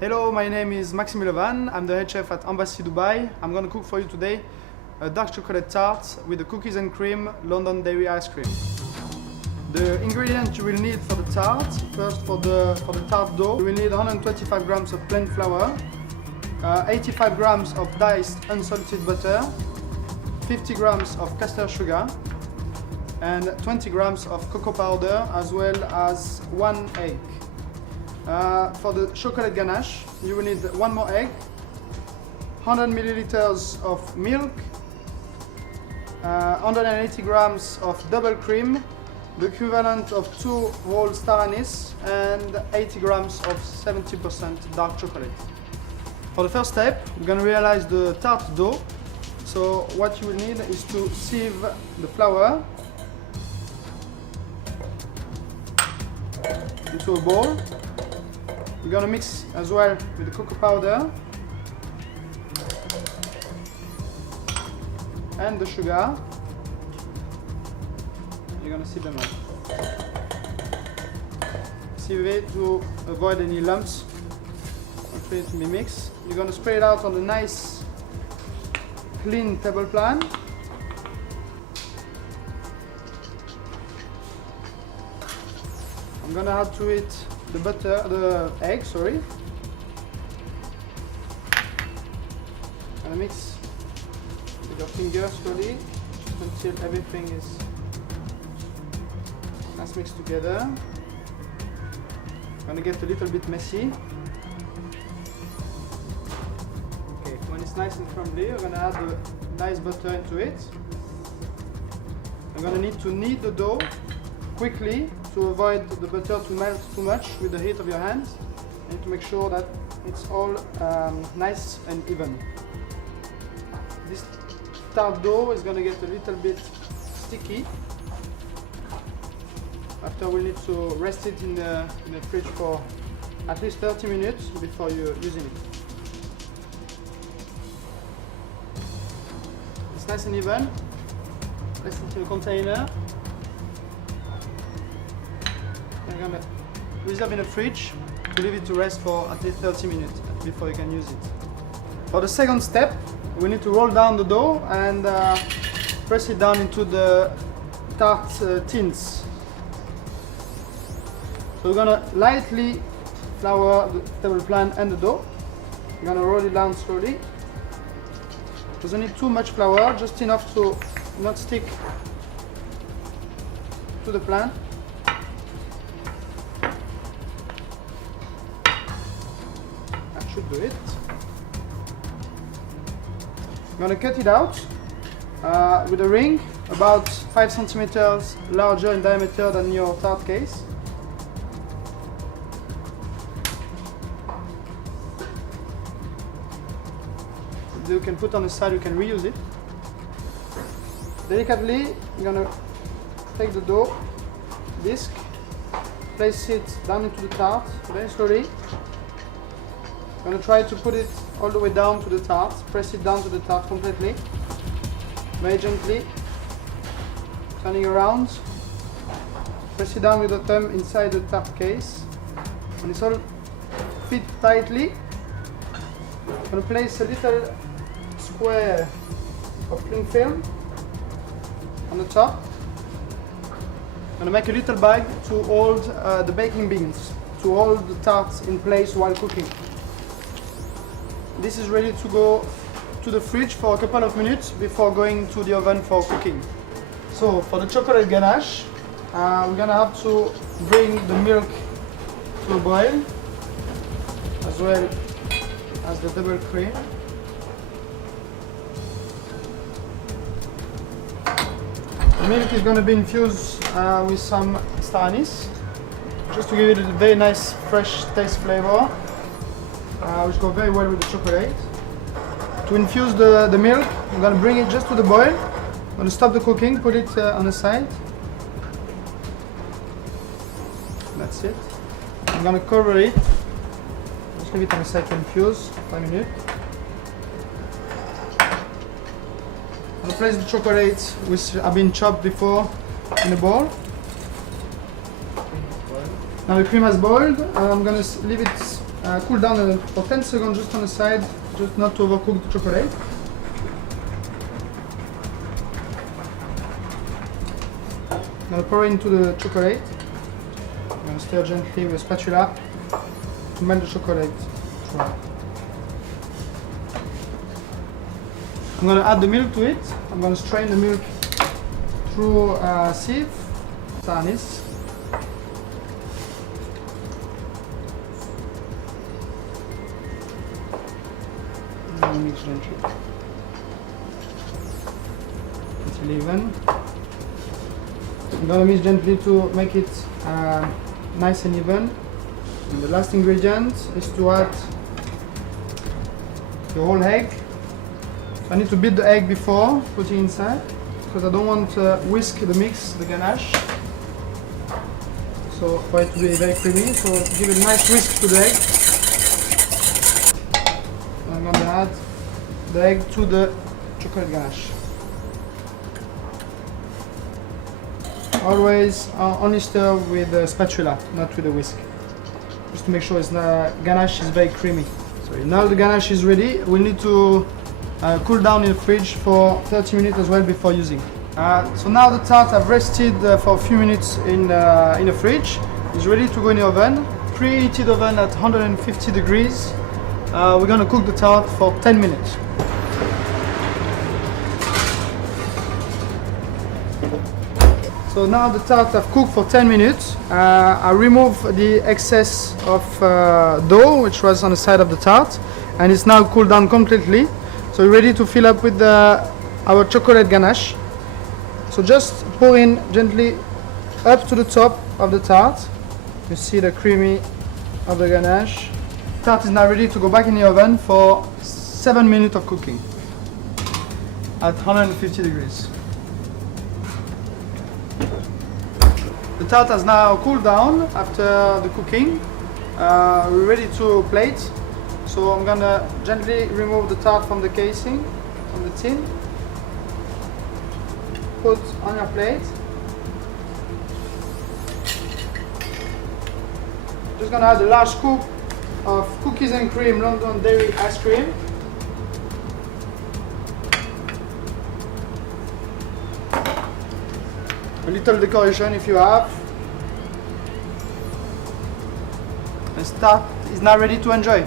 Hello, my name is Maxime. I'm the head chef at Embassy Dubai. I'm going to cook for you today a dark chocolate tart with the cookies and cream London dairy ice cream. The ingredients you will need for the tart: first, for the tart dough, you will need 125 grams of plain flour, 85 grams of diced unsalted butter, 50 grams of caster sugar, and 20 grams of cocoa powder, as well as 1 egg. For the chocolate ganache, you will need 1 more egg, 100 milliliters of milk, 180 grams of double cream, the equivalent of 2 whole star anise, and 80 grams of 70% dark chocolate. For the first step, we're going to realize the tart dough. So what you will need is to sieve the flour into a bowl. We're going to mix as well with the cocoa powder and the sugar. You're going to sieve them up. Sieve it to avoid any lumps. Wait for it to be mixed. You're going to spread it out on a nice clean table pan. I'm going to add to it the egg, and mix with your fingers slowly until everything is nice mixed together. Gonna get a little bit messy. Okay, when it's nice and crumbly, we're gonna add the nice butter into it. I'm gonna need to knead the dough quickly to avoid the butter to melt too much with the heat of your hands. You need to make sure that it's all nice and even. This tart dough is going to get a little bit sticky. After, we'll need to rest it in the fridge for at least 30 minutes before you're using it. It's nice and even. Place it in a container. I'm going to reserve in the fridge to leave it to rest for at least 30 minutes before you can use it. For the second step, we need to roll down the dough and press it down into the tart tins. So we're going to lightly flour the table pan and the dough. We're going to roll it down slowly. Doesn't need too much flour, just enough to not stick to the pan. Should do it. I'm going to cut it out with a ring about 5 centimeters larger in diameter than your tart case. You can put on the side, you can reuse it. Delicately, I'm going to take the dough disc, place it down into the tart very slowly. I'm going to try to put it all the way down to the tart, press it down to the tart completely, very gently, turning around, press it down with the thumb inside the tart case. When it's all fit tightly, I'm going to place a little square of cling film on the top. I'm going to make a little bag to hold the baking beans, to hold the tarts in place while cooking. This is ready to go to the fridge for a couple of minutes before going to the oven for cooking. So for the chocolate ganache, we're gonna have to bring the milk to a boil, as well as the double cream. The milk is gonna be infused with some star anise, just to give it a very nice fresh taste flavor. Which go very well with the chocolate. To infuse the milk, I'm going to bring it just to the boil. I'm going to stop the cooking, put it on the side. That's it. I'm going to cover it. Just leave it on the side to infuse for a minute. I'm going to place the chocolate, which have been chopped before, in the bowl. Now the cream has boiled. I'm going to leave it cool down for 10 seconds just on the side, just not to overcook the chocolate. I'm going to pour it into the chocolate. I'm going to stir gently with a spatula to melt the chocolate. I'm going to add the milk to it. I'm going to strain the milk through a sieve. Tanis. And mix gently until even. I'm going to mix gently to make it nice and even. And the last ingredient is to add the whole egg. I need to beat the egg before putting inside because I don't want to whisk the mix, the ganache. So for it to be very creamy, so give it a nice whisk to the egg. I'm going to add the egg to the chocolate ganache. Always only stir with a spatula, not with a whisk, just to make sure ganache is very creamy. So now the ganache is ready. We need to cool down in the fridge for 30 minutes as well before using. So now the tart have rested for a few minutes in the fridge. It's ready to go in the oven. Preheated oven at 150 degrees. We're going to cook the tart for 10 minutes. So now the tart have cooked for 10 minutes. I remove the excess of dough which was on the side of the tart, and it's now cooled down completely. So we're ready to fill up with our chocolate ganache. So just pour in gently up to the top of the tart. You see the creamy of the ganache. Tart is now ready to go back in the oven for 7 minutes of cooking at 150 degrees. The tart has now cooled down after the cooking. We're ready to plate. So I'm gonna gently remove the tart from the casing, from the tin. Put on your plate. Just gonna add a large scoop of cookies and cream London Dairy ice cream. A little decoration if you have. The tart is now ready to enjoy.